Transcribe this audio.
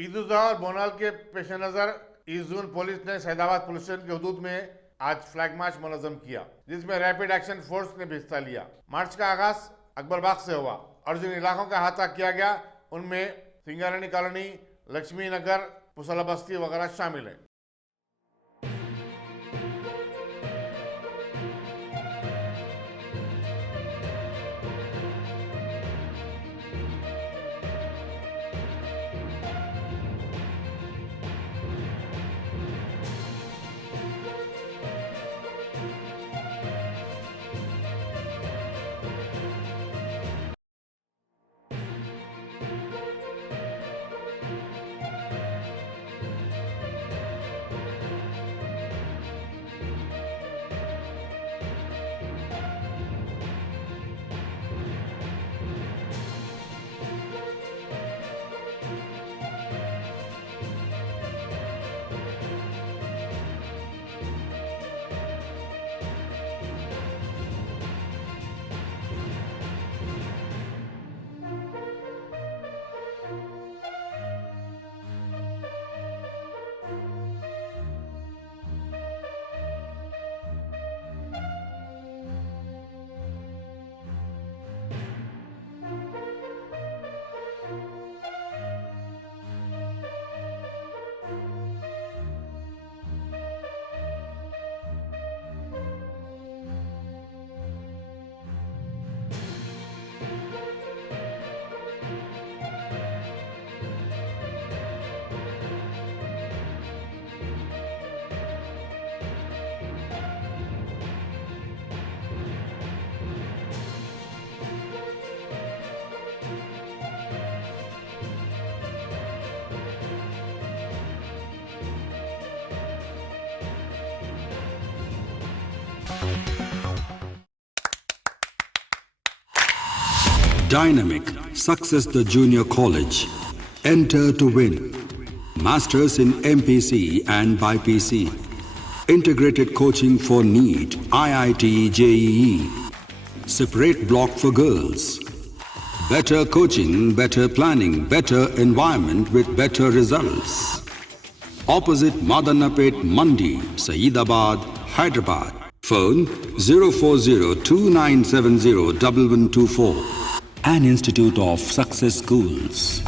ईद उल जुहा और बोनाल के पेश नजर 20 जून पुलिस ने हैदराबाद पुलिस स्टेशन की हदूद में आज फ्लैग मार्च मुनज़्ज़म किया, जिसमें रैपिड एक्शन फोर्स ने भी हिस्सा लिया। मार्च का आगाज अकबर बाग से हुआ और जिन इलाकों का अहाता किया गया उनमें सिंगारानी कॉलोनी, लक्ष्मी नगर, पुसला बस्ती वगैरह शामिल है। Dynamic Success the Junior College. Enter to win. Masters in MPC and BPC. Integrated coaching for NEET, IIT, JEE. Separate block for girls. Better coaching, better planning, better environment with better results. Opposite Madanapet Mandi, Hyderabad, Hyderabad. Phone 04029701124. An institute of success schools.